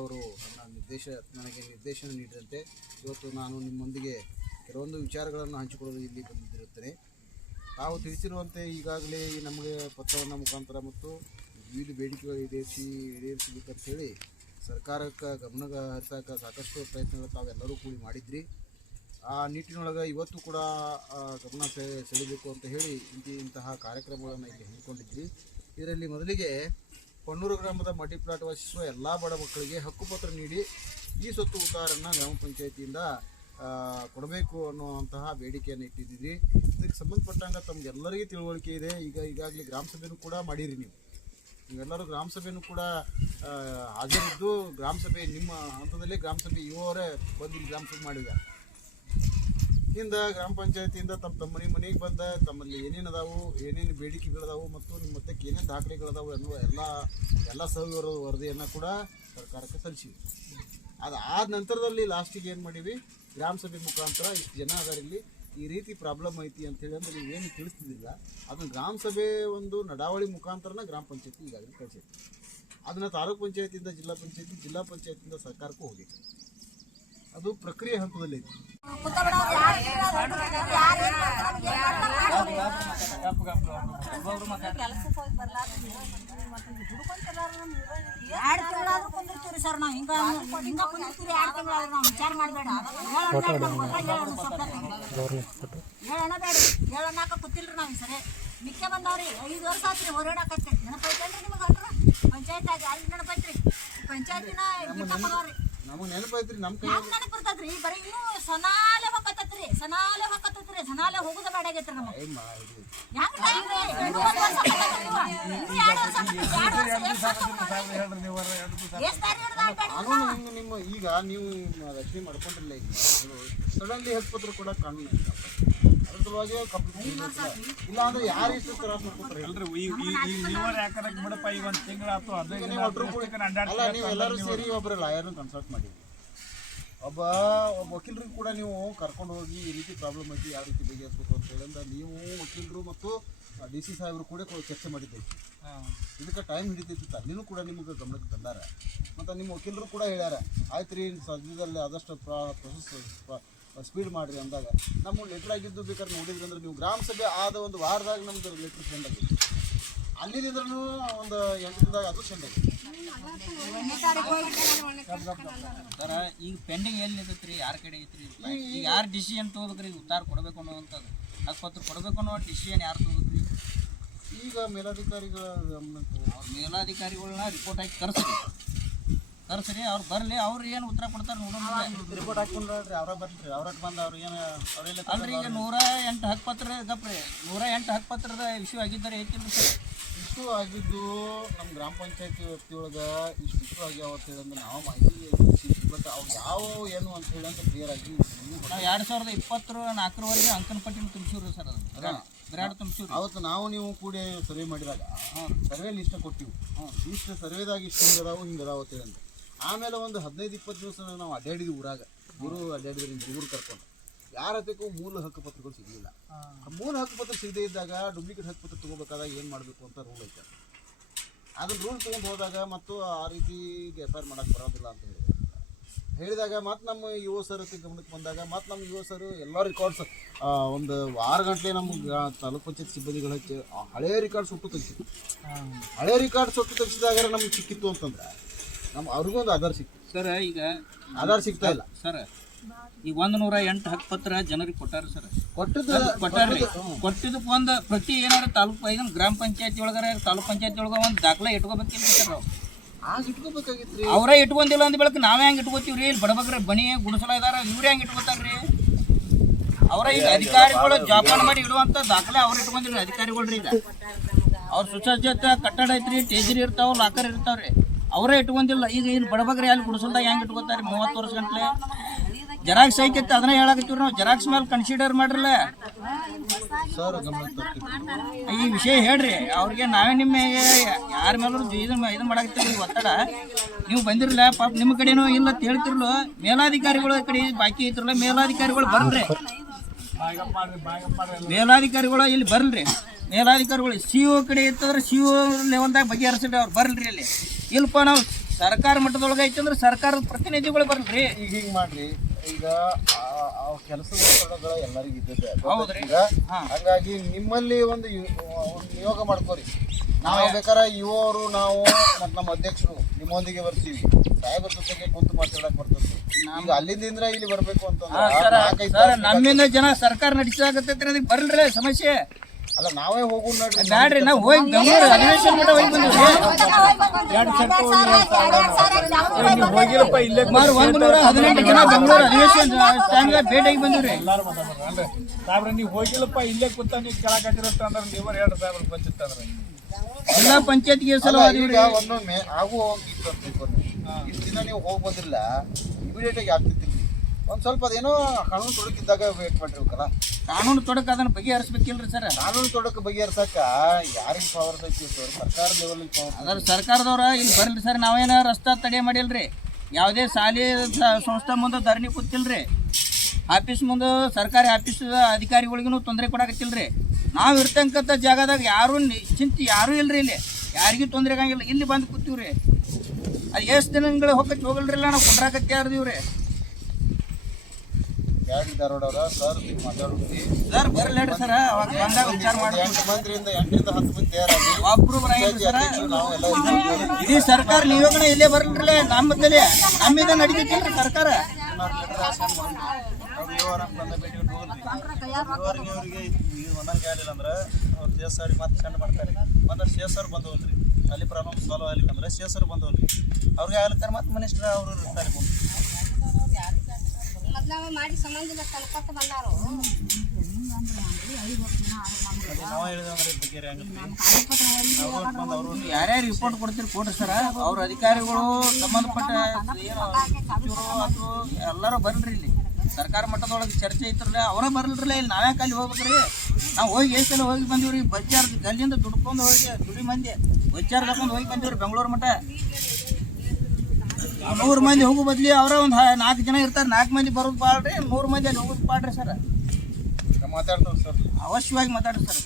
ಅವರು ನನ್ನ ನಿರ್ದೇಶ, ನನಗೆ ನಿರ್ದೇಶನ ನೀಡಿದಂತೆ ಇವತ್ತು ನಾನು ನಿಮ್ಮೊಂದಿಗೆ ಕೆಲವೊಂದು ವಿಚಾರಗಳನ್ನು ಹಂಚಿಕೊಳ್ಳಲು ಇಲ್ಲಿ ಬಂದಿರುತ್ತೇನೆ. ತಾವು ತಿಳಿಸಿರುವಂತೆ ಈಗಾಗಲೇ ಈ ನಮಗೆ ಪತ್ರವನ್ನು ಮುಖಾಂತರ ಮತ್ತು ವಿವಿಧ ಬೇಡಿಕೆಗಳು ಈಡೇರಿಸಿ ಈಡೇರಿಸಬೇಕಂತ ಹೇಳಿ ಸರ್ಕಾರಕ್ಕೆ ಗಮನ ಹರಿಸಕ್ಕೆ ಸಾಕಷ್ಟು ಪ್ರಯತ್ನಗಳು ತಾವೆಲ್ಲರೂ ಕೂಡಿ ಮಾಡಿದ್ರಿ. ಆ ನಿಟ್ಟಿನೊಳಗೆ ಇವತ್ತು ಕೂಡ ಗಮನ ಸೆಳೆಯಬೇಕು ಅಂತ ಹೇಳಿ ಇಂತಿ ಇಂತಹ ಕಾರ್ಯಕ್ರಮಗಳನ್ನು ಇಲ್ಲಿ ಹಮ್ಮಿಕೊಂಡಿದ್ವಿ. ಇದರಲ್ಲಿ ಮೊದಲಿಗೆ ಕೊಣ್ಣೂರು ಗ್ರಾಮದ ಮಡಿ ಪ್ಲಾಟ್ ವಾಸಿಸುವ ಎಲ್ಲ ಬಡ ಮಕ್ಕಳಿಗೆ ಹಕ್ಕುಪತ್ರ ನೀಡಿ ಈ ಸೊತ್ತು ಉತ್ತಾರನ್ನು ಗ್ರಾಮ ಪಂಚಾಯತಿಯಿಂದ ಕೊಡಬೇಕು ಅನ್ನುವಂತಹ ಬೇಡಿಕೆಯನ್ನು ಇಟ್ಟಿದ್ದೀರಿ. ಇದಕ್ಕೆ ಸಂಬಂಧಪಟ್ಟಂಗೆ ತಮಗೆಲ್ಲರಿಗೂ ತಿಳುವಳಿಕೆ ಇದೆ. ಈಗ ಈಗಾಗಲೇ ಗ್ರಾಮ ಸಭೆಯೂ ಕೂಡ ಮಾಡಿರಿ ನೀವು. ನೀವೆಲ್ಲರೂ ಗ್ರಾಮ ಸಭೆಯೂ ಕೂಡ ಹಾಜರಿದ್ದು ಗ್ರಾಮ ಸಭೆ ನಿಮ್ಮ ಹಂತದಲ್ಲೇ ಗ್ರಾಮ ಸಭೆ ಇವರೇ ಬಂದು ಗ್ರಾಮ ಸಭೆ ಮಾಡಿದ್ದಾರೆ. ಇಂದ ಗ್ರಾಮ ಪಂಚಾಯತಿಯಿಂದ ತಮ್ಮ ತಮ್ಮ ಮನೆ ಮನೆಗೆ ಬಂದ, ತಮ್ಮಲ್ಲಿ ಏನೇನು ಅದಾವು, ಏನೇನು ಬೇಡಿಕೆಗಳದಾವು ಮತ್ತು ನಿಮ್ಮ ಮತ್ತಕ್ಕೆ ಏನೇನು ದಾಖಲೆಗಳದಾವು ಅನ್ನುವ ಎಲ್ಲ ಎಲ್ಲ ಸವಿವರ ವರದಿಯನ್ನು ಕೂಡ ಸರ್ಕಾರಕ್ಕೆ ಸಲ್ಲಿಸಿವಿ ಅದು ಆದ ನಂತರದಲ್ಲಿ ಲಾಸ್ಟಿಗೆ ಏನು ಮಾಡೀವಿ? ಗ್ರಾಮ ಸಭೆ ಮುಖಾಂತರ ಇಷ್ಟು ಜನ ಇಲ್ಲಿ ಈ ರೀತಿ ಪ್ರಾಬ್ಲಮ್ ಐತಿ ಅಂತೇಳಿ ಅಂದ್ರೆ ನೀವೇನು ತಿಳಿಸ್ತಿದ್ದಿಲ್ಲ. ಅದನ್ನು ಗ್ರಾಮ ಸಭೆ ಒಂದು ನಡಾವಳಿ ಮುಖಾಂತರನ ಗ್ರಾಮ ಪಂಚಾಯತಿ ಈಗಾಗಲೇ ಕಳಿಸಿತ್ತು. ಅದನ್ನು ತಾಲೂಕು ಪಂಚಾಯತಿಯಿಂದ ಜಿಲ್ಲಾ ಪಂಚಾಯತಿ, ಜಿಲ್ಲಾ ಪಂಚಾಯತಿಯಿಂದ ಸರ್ಕಾರಕ್ಕೂ ಹೋಗೈತೆ ಅದು ಪ್ರಕ್ರಿಯೆ ಹಂತದಲ್ಲಿ ಮಿಕ್ಕ ಬಂದವ್ರಿ ಐದು ವರ್ಷ ಆತ್ರಿ ಹೊರಡಾಕತ್ತೆ ನೆನಪೈತೇನ್ರಿ ನಿಮಗೆ ಅಲ್ರ ಪಂಚಾಯತ್ ಆಗಿ ಅಲ್ಲಿ ನೆನಪೈತ್ರಿ ಪಂಚಾಯತಿನ ಬಿಟ್ಟ ಕೊಡೋರಿ ನಮಗೆ ನೆನಪೈತ್ರಿ ನಮ್ಮ ಕೈ ಬರೀ ಇನ್ನೂ ಸನಾಲೆ ಹೊಕ್ಕತ್ತೈತ್ರಿ ಸನಾಲೆ ಹೊಕ್ಕತ್ತೈತ್ರಿ ಸನಾಲೆ ಹೋಗುದ ಬೇಡ ಆಗೈತ್ರಿ ನಮಗೆ ಹೆಂಗ್ ಟೈಮ್ ಕಾನೂನು ಹಿಂಗೆ ನಿಮ್ಮ ಈಗ ನೀವು ರಚನೆ ಮಾಡ್ಕೊಂಡಿರಲ್ಲ ಈಗ. ಸಡನ್ಲಿ ಹೆಲ್ಪತ್ರ ಕೂಡ ಕಾನೂನು ಅಂತ ಅದ್ರ ಸಲುವಾಗಿ ಕಂಪ್ಲೀಟ್ ಇಲ್ಲ. ಅಂದ್ರೆ ಯಾರು ಇಷ್ಟು ತ್ರಾಸ ಮಾಡ್ಕೊತಾರೆ ಎಲ್ರು ಈ ಈ- ಈ ಲಿವರ್ ಯಾಕಂದ್ರೆ ಬಿಡಪ್ಪ? ಈಗ ಒಂದ್ ತಿಂಗಳಾತು ಹದಿನೈದು ದಿನ ನೀವು ಒಬ್ರು ಕೂಡ- ಅಲ್ಲ ನೀವು ಎಲ್ಲರೂ ಸೇರಿ ಒಬ್ಬರು ಲಾಯರ್ನ ಕನ್ಸಲ್ಟ್ ಮಾಡಿ ಒಬ್ಬ ಒಬ್ಬ ವಕೀಲರಿಗೆ ಕೂಡ ನೀವು ಕರ್ಕೊಂಡು ಹೋಗಿ ಈ ರೀತಿ ಪ್ರಾಬ್ಲಮ್ ಐತಿ ಯಾವ ರೀತಿ ಬಗೆಹರಿಸ್ಬೇಕು ಅಂತ ಹೇಳಿದ್ರೆ ನೀವು ವಕೀಲರು ಮತ್ತು ಡಿ ಸಿ ಸಾಹೇಬರು ಕೂಡ ಚರ್ಚೆ ಮಾಡಿದ್ದೈತಿ. ಇದಕ್ಕೆ ಟೈಮ್ ಹಿಡಿತೈತಿ ನೀನು ಕೂಡ ನಿಮಗೆ ಗಮನಕ್ಕೆ ತಂದಾರ. ಮತ್ತು ನಿಮ್ಮ ವಕೀಲರು ಕೂಡ ಹೇಳ್ಯಾರ ಆಯ್ತು ರೀ ಸದ್ಯದಲ್ಲಿ ಆದಷ್ಟು ಪ್ರೊಸೆಸ್ ಸ್ಪೀಡ್ ಮಾಡಿರಿ ಅಂದಾಗ. ನಮ್ಮ ಲೆಟ್ರ್ ಆಗಿದ್ದು ಬೇಕಾದ್ರೆ ನೋಡಿದ್ರಿ ಅಂದ್ರೆ ನೀವು ಗ್ರಾಮ ಸಭೆ ಆದ ಒಂದು ವಾರದಾಗ ನಮ್ದು ಲೆಟ್ರ್ ಸೆಂಡ್ ಆಗಿತ್ತು ಅಲ್ಲಿದ್ರೂ ಒಂದು ಎಂಟು ದಿನದಾಗ ಅದು ಸೆಂಡ್ ಆಗಿತ್ತು ಸರ ಈಗ ಪೆಂಡಿಂಗ್ ಎಲ್ಲಿ ನಿಂತೈತ್ರಿ ಯಾರ ಕಡೆ ಐತ್ರಿ? ಈಗ ಯಾರು ಡಿಸಿಷನ್ ತೊಗೋಬೇಕ್ರಿ? ಉತ್ತಾರ ಕೊಡಬೇಕು ಅನ್ನೋವಂಥದ್ದು. ಹಕ್ಕುಪತ್ರ ಕೊಡಬೇಕು ಅನ್ನೋ ಡಿಸಿಷನ್ ಯಾರು ತೊಗೋಬೇಕ್ರಿ? ಈಗ ಮೇಲಾಧಿಕಾರಿಗಳ ಮೇಲಾಧಿಕಾರಿಗಳನ್ನ ರಿಪೋರ್ಟ್ ಹಾಕಿ ಕರ್ಸ್ರಿ. ಕರ್ಸ್ರಿ ಅವ್ರು ಬರಲಿ ಅವ್ರು ಏನು ಉತ್ತರ ಕೊಡ್ತಾರೆ ನೋಡೋಣ ರಿಪೋರ್ಟ್ ಹಾಕೊಂಡ್ರಿ ಅವ್ರ ಬರ್ರಿ. ಅವ್ರಕ್ಕೆ ಬಂದು ಅವ್ರು ಏನು ಅವರೆಲ್ಲ ಅಲ್ರಿ ಈಗ ನೂರ ಎಂಟು ಹಕ್ಕುಪತ್ರ ಗಪ್ರಿ ನೂರ ಎಂಟು ಹಕ್ಕುಪತ್ರದ ಇಶ್ಯೂ ಆಗಿದ್ದಾರೆ ಐತಿಲ್ಲ ಸರ್ ಇಷ್ಟು ಆಗಿದ್ದು ನಮ್ಮ ಗ್ರಾಮ ಪಂಚಾಯತಿ ವ್ಯಕ್ತಿಯೊಳಗೆ ಇಷ್ಟು ಇಷ್ಟು ಆಗ್ಯಾವ ಅಂತ ಹೇಳಿದ್ರೆ ನಾವು ಮಾಹಿತಿ ಬಟ್ ಅವು ಯಾವ ಏನು ಅಂತ ಹೇಳಿ ಅಂತ ಕ್ಲಿಯರ್ ಆಗಿ. ನಾವು ಎರಡು ಸಾವಿರದ ಇಪ್ಪತ್ತರ ನಾಲ್ಕರವರೆಗೆ ಅಂಕನಪಟ್ಟಿನ ತುಂಬಿಸಿವ್ರಿ ಸರ್ ಅದು ಗ್ರಾಡ್ ತುಂಬಿಸಿವ್ರಿ. ಅವತ್ತು ನಾವು ನೀವು ಕೂಡ ಸರ್ವೆ ಮಾಡಿದಾಗ ಸರ್ವೆ ಲಿಸ್ಟ್ ಕೊಟ್ಟಿವಿ. ಲಿಸ್ಟ್ ಸರ್ವೆದಾಗ ಇಷ್ಟು ಹಿಂಗೆ ಅದಾವು ಹಿಂಗೆ ಅದಾವು ಅಂತ ಹೇಳಿ ಆಮೇಲೆ ಒಂದು ಹದಿನೈದು ಇಪ್ಪತ್ತು ದಿವಸ ನಾವು ಅಡ್ಡಾಡಿದ್ವಿ ಊರಾಗ. ಗುರು ಅಡ್ಡಾಡಿದ್ರಿ ಹುಡುಗರು ಕರ್ಕೊಂಡು. ಯಾರ ಹತ್ರಕ್ಕೂ ಮೂಲ ಹಕ್ಕುಪತ್ರಗಳು ಸಿಗಲಿಲ್ಲ. ಆ ಮೂಲ ಹಕ್ಕುಪತ್ರ ಸಿಗದೇ ಇದ್ದಾಗ ಡೂಪ್ಲಿಕೇಟ್ ಹಕ್ಕುಪತ್ರ ತೊಗೋಬೇಕಾದಾಗ ಏನು ಮಾಡಬೇಕು ಅಂತ ರೂಲ್ ಐತೆ. ಅದನ್ನ ರೂಲ್ ತೊಗೊಂಡು ಹೋದಾಗ ಮತ್ತು ಆ ರೀತಿ ಎಫ್ ಐ ಆರ್ ಮಾಡಕ್ಕೆ ಬರೋದಿಲ್ಲ ಅಂತ ಹೇಳಿದೆ ಹೇಳಿದಾಗ ಮತ್ತು ನಮ್ಮ ಯುವ ಸರ್ ಗಮನಕ್ಕೆ ಬಂದಾಗ ಮತ್ತು ನಮ್ಮ ಯುವ ಸರ್ ಎಲ್ಲ ರೆಕಾರ್ಡ್ಸ್ ಒಂದು ವಾರ ಗಂಟೆ ನಮ್ಮ ತಾಲೂಕು ಪಂಚಾಯತ್ ಸಿಬ್ಬಂದಿಗಳು ಹಚ್ಚಿ ಹಳೆಯ ರೆಕಾರ್ಡ್ಸ್ ರೆಕಾರ್ಡ್ ಸುಟ್ಟು ಹಳೆಯ ರೆಕಾರ್ಡ್ಸ್ ರೆಕಾರ್ಡ್ ಸುಟ್ಟು ತೆಗ್ಸಿದಾಗ ನಮ್ಗೆ ಸಿಕ್ಕಿತ್ತು ಅಂತಂದ್ರೆ ನಮ್ಮ ಅವ್ರಿಗೂ ಒಂದು ಆಧಾರ್ ಸಿಕ್ತು. ಸರ್ ಈಗ ಆಧಾರ್ ಸಿಗ್ತಾ ಇಲ್ಲ. ಸರ್ ಈಗ ಒಂದು ನೂರ ಎಂಟು ಹಕ್ಕುಪತ್ರ ಜನರಿಗೆ ಕೊಟ್ಟಾರ ಸರ್. ಕೊಟ್ಟದ್ದು ಕೊಟ್ಟಾರ್ರಿ. ಕೊಟ್ಟಿದ್ದಕ್ಕೆ ಒಂದು ಪ್ರತಿ ಏನಾರ ತಾಲೂಕು ಈಗ ಗ್ರಾಮ ಪಂಚಾಯತಿ ಒಳಗಾರ ತಾಲೂಕ್ ಪಂಚಾಯತಿ ಒಳಗ ಒಂದು ದಾಖಲೆ ಇಟ್ಕೋಬೇಕಿಲ್ಲ ಸರ್ ನಾವು ಅವರೇ ಇಟ್ಕೊಂಡಿಲ್ಲ ಅಂದ ಬೆಳಕು ನಾವೇ ಹೆಂಗೆ ಇಟ್ಕೋತೀವ್ರಿ? ಇಲ್ಲಿ ಬಡಬಗ್ರ ಬನಿ ಗುಡಿಸಲ ಇದಾರ ಇವ್ರೇ ಹೆಂಗೆ ಇಟ್ಕೋತಾರ್ರಿ? ಅವರ ಈಗ ಅಧಿಕಾರಿಗಳು ಜೋಪಾನ ಮಾಡಿ ಇಡುವಂತ ದಾಖಲೆ ಅವ್ರು ಇಟ್ಕೊಂಡಿರಿ ಅಧಿಕಾರಿಗಳ್ರಿ ಈಗ. ಅವ್ರ ಸುಸಜ್ಜಿತ ಕಟ್ಟಡ ಐತ್ರಿ ಟೇಜರಿ ಇರ್ತಾವ ಲಾಕರ್ ಇರ್ತಾವ್ರಿ. ಅವರೇ ಇಟ್ಕೊಂಡಿಲ್ಲ. ಈಗ ಇಲ್ಲಿ ಬಡಬಗ್ರಿ ಅಲ್ಲಿ ಗುಡಿಸಲ್ದಾಗ ಹೆಂಗೆ ಇಟ್ಕೋತಾರೆ ಮೂವತ್ತು ವರ್ಷ ಗಂಟ್ಲೆ? ಜೆರಾಕ್ಸ್ ಐತಿತ್ತು ಅದನ್ನ ಹೇಳಕತ್ತೀವಿ ನಾವು. ಜೆರಾಕ್ಸ್ ಮೇಲೆ ಕನ್ಸಿಡರ್ ಮಾಡ್ರಲ್ಲ. ಈ ವಿಷಯ ಹೇಳ್ರಿ, ಅವ್ರಿಗೆ ನಾವೇ ನಿಮ್ಮ ಯಾರ ಮೇಲೂ ಇದು ಇದನ್ನ ಮಾಡಾಕತ್ತೀವಿ ಒತ್ತಡ. ನೀವು ಬಂದಿರಲ್ಲ, ಪಾಪ ನಿಮ್ಮ ಕಡೆನೂ ಇಲ್ಲ ಅಂತ ಹೇಳ್ತಿರ್ಲು. ಮೇಲಾಧಿಕಾರಿಗಳ ಕಡೆ ಬಾಕಿ ಐತ್ರಲ್ಲ, ಮೇಲಾಧಿಕಾರಿಗಳು ಬರ್ರಿ. ಮೇಲಾಧಿಕಾರಿಗಳು ಇಲ್ಲಿ ಬರ್ಲ್ರಿ ಮೇಲಾಧಿಕಾರಿಗಳು ಸಿ ಓ ಕಡೆ ಇತ್ತಂದ್ರೆ ಸಿ ಒ ಲೆವೆಲ್ದಾಗ ಬಗೆಹರಿಸಿದ್ರೆ ಅವ್ರು ಬರ್ಲ್ರಿ ಅಲ್ಲಿ ಇಲ್ಪ ನಾವು ಸರ್ಕಾರ ಮಟ್ಟದೊಳಗೆ ಐತಂದ್ರೆ ಸರ್ಕಾರದ ಪ್ರತಿನಿಧಿಗಳು ಬರ್ಲ್ರಿ ಈಗ ಹಿಂಗೆ ಮಾಡ್ರಿ. ಈಗ ಆ- ಕೆಲಸದ ಒತ್ತಡಗಳ ಎಲ್ಲರಿಗೂ ಇದ್ದದ್ದೆ ಹೌದ್ರಿ. ಈಗ ಹಂಗಾಗಿ ನಿಮ್ಮಲ್ಲಿ ಒಂದು ಯು- ಒಂದು ನಿಯೋಗ ಮಾಡ್ಕೋರಿ. ನಾವು ಬೇಕಾರ ಇವರು ನಾವು ಮತ್ತ್ ನಮ್ಮ ಅಧ್ಯಕ್ಷರು ನಿಮ್ಮೊಂದಿಗೆ ಬರ್ತೀವಿ. ಸಾಹೇಬರ ಜೊತೆಗೆ ಕುಂತು ಮಾತಾಡಕ್ ಬರ್ತದೆ. ಈಗ ಅಲ್ಲಿಂದ ಇಲ್ಲಿ ಬರ್ಬೇಕು ಅಂತ ನಾಲ್ಕೈದು ತಾಸು ನಮ್ಮಿಂದ ಜನ ಸರ್ಕಾರ ನಡೆಸಾಗತ್ತೆ ಅದಕ್ಕೆ ಬರ್ಲ್ರಿ ಸಮಸ್ಯೆ. ಅಲ್ಲ ನಾವೇ ಹೋಗು ನೋಡ್ರಿ ಬ್ಯಾಡ್ರಿ ನಾವು ಹೋಗಿ ಬೆಂಗಳೂರು ಅಧಿವೇಶನ ಮಟ್ಟ ಹೋಗಿ ಬಂದಿವ್ರಿ ಹೋಗಿಲ್ಲಪ್ಪ ಇಲ್ಲೇ ಸುಮಾರು ಒಂದು ನೂರ ಹದಿನೆಂಟು ಜನ ಬೆಂಗಳೂರು ಅಧಿವೇಶನ ಟೈಮ್ಗೆ ಭೇಟಿಯಾಗಿ ಬಂದಿವ್ರಿ ಎಲ್ಲಾರು ಮಾತಾಡ್ತಾರ ಅಂದ್ರೆ ಸಾಹೇಬ್ರ ನೀವು ಹೋಗಿಲ್ಲಪ್ಪ ಇಲ್ಲೇ ಕೂತ ನೀವು ಕೆಳಕತ್ತಿರತ್ತ ಅಂದ್ರೆ ನೀವು ಹೇಳ್ರಿ ಸಾಹೇಬ್ರ ಬಂದಿತ್ತಂದ್ರೆ ಜಿಲ್ಲಾ ಪಂಚಾಯತ್ಗೆ ಸಲ ಈಗ ಒಂದೊಮ್ಮೆ ಆಗು ಹೋಗಿತ್ತು ಅಂತ. ಇಷ್ಟ್ ದಿನ ನೀವು ಹೋಗಿ ಬಂದಿಲ್ಲ ಇಮಿಡಿಯೇಟ್ ಆಗಿ ಒಂದು ಒಂದ್ ಸ್ವಲ್ಪ ಅದೇನೋ ಕಾನೂನು ತೊಡಕಿದ್ದಾಗ ವೇಟ್ ಮಾಡಿರ್ಬೇಕಲ್ಲ. ಕಾನೂನು ತೊಡಕ ಅದನ್ನ ಬಗೆಹರಿಸ್ಬೇಕಿಲ್ರಿ ಸರ್? ಕಾನೂನು ತೊಡಕ ಬಗೆಹರಿಸಕ ಯಾರಿಗೆ ಪವರ್ ಐತಿ ಸರ್ಕಾರ ಲೆವೆಲ್ ಅದ್ರ ಸರ್ಕಾರದವ್ರ ಇಲ್ಲಿ ಬರ್ಲಿ ಸರ್ ನಾವೇನ ರಸ್ತಾ ತಡೆ ಮಾಡಿಲ್ರಿ. ಯಾವುದೇ ಶಾಲೆ ಸಂಸ್ಥೆ ಮುಂದೆ ಧರಣಿ ಕೂತಿಲ್ರಿ. ಆಫೀಸ್ ಮುಂದೆ ಸರ್ಕಾರಿ ಆಫೀಸ್ ಅಧಿಕಾರಿಗಳಿಗೂ ತೊಂದರೆ ಕೊಡಕತ್ತಿಲ್ರಿ. ನಾವು ಇರ್ತಕ್ಕಂಥ ಜಾಗದಾಗ ಯಾರು ಚಿಂತೆ ಯಾರೂ ಇಲ್ರಿ ಇಲ್ಲಿ. ಯಾರಿಗೂ ತೊಂದರೆ ಆಗಂಗಿಲ್ಲ. ಇಲ್ಲಿ ಬಂದು ಕೂತೀವ್ರಿ. ಅದು ಎಷ್ಟು ದಿನಗಳ ಹೋಗಕ್ಕೆ ಹೋಗಲ್ರಿಲ್ಲ ನಾವು ಕೊಂಡ್ರಾಕತ್ತೆ ಯಾರ್ದೀವ್ರಿ ಸರ್ ನೀವು ಸರ್ ಸರ್ ಅವಾಗ ಬಂದಾಗ ವಿಚಾರ ಮಾಡಿ ಎಂಟು ಮಂದಿರಿಂದ ಎಂಟರಿಂದ ಹತ್ತು ಮಂದಿ ತಯಾರಾಗಿ ಒಬ್ರು ಸರ್. ಇಡೀ ಸರ್ಕಾರ ನಿಯೋಗನ ಇಲ್ಲೇ ಬರಲ್ರಲ್ಲ ನಮ್ಮದಲ್ಲಿ ನಮ್ಮಿಂದ ನಡೀತೈತಿಲ್ರಿ ಸರ್ಕಾರ. ಒಂದೊಂದು ಅಂದ್ರೆ ಅವ್ರು ಸರ್ ಅವ್ರಿಗೆ ಮತ್ತೆ ಸೆಂಡ್ ಮಾಡ್ತಾರೆ. ಮತ್ತೆ ಸಿ ಎಸ್ ಅವ್ರು ಬಂದವಲ್ರಿ ಅಲ್ಲಿ ಪ್ರಾಬ್ಲಮ್ ಸಾಲ್ವ್ ಆಗ್ಲಿಕ್ಕಂದ್ರೆ ಸೇಸ್ ಸರ್ ಬಂದವಲ್ರಿ ಅವ್ರಿಗೆ ಆಗ್ಲಿಕ್ಕಾರ ಮತ್ತೆ ಮಿನಿಸ್ಟರ್ ಅವರು ಇರ್ತಾರೆ ಮುಂದೆ ಮೊದ್ಲವ ಮಾಡಿ ಸಂಬಂಧ ಇಲ್ಲ ಕಲ್ಕತ್ತ ಬಂದಾರು ನಾವು ಹೇಳಿದ್ರೆ ಅಂದ್ರೆ ಬಗ್ಗೆ ಮಾಡಿ ಬಂದಾರು? ಯಾರ್ಯಾರು ರಿಪೋರ್ಟ್ ಕೊಡ್ತೀರಿ ಕೊಡ್ರಿ ಸರ್? ಅವ್ರ ಅಧಿಕಾರಿಗಳು ಸಂಬಂಧಪಟ್ಟ ಎಲ್ಲರೂ ಬರ್ರಿ ಇಲ್ಲಿ. ಸರ್ಕಾರ ಮಟ್ಟದೊಳಗೆ ಚರ್ಚೆ ಐತ್ರಲ್ಲ ಅವರ ಬರ್ಲ್ರಲ್ಲ ಇಲ್ಲಿ. ನಾವ್ಯಾಕೆ ಅಲ್ಲಿ ಹೋಗ್ಬೇಕ್ರಿ. ನಾವು ಹೋಗಿ ಎಷ್ಟು ಸಲ ಹೋಗಿ ಬಂದೀವ್ರಿ. ಬಜ್ಜಾರ್ ಗಲ್ಲಿಂದ ದುಡ್ಕೊಂಡು ಹೋಗಿ ದುಡಿ ಮಂದಿ. ಬಜ್ಜಾರ್ ತಗೊಂಡು ಹೋಗಿ ಬಂದೀವ್ರಿ ಬೆಂಗಳೂರು ಮಟ್ಟ ನೂರು ಮಂದಿ ಹೋಗೋ ಬದ್ಲಿ ಅವರ ಒಂದು ನಾಲ್ಕು ಜನ ಇರ್ತಾರೆ. ನಾಲ್ಕು ಮಂದಿ ಬರೋದು ಬಾಳ್ರಿ ಮೂರು ಮಂದಿ ಅಲ್ಲಿ ಹೋಗೋದು ಬಾಳ್ರಿ ಸರ್. ಮಾತಾಡ್ತಾರೆ ಸರ್. ಅವಶ್ಯವಾಗಿ ಮಾತಾಡ್ರಿ ಸರ್.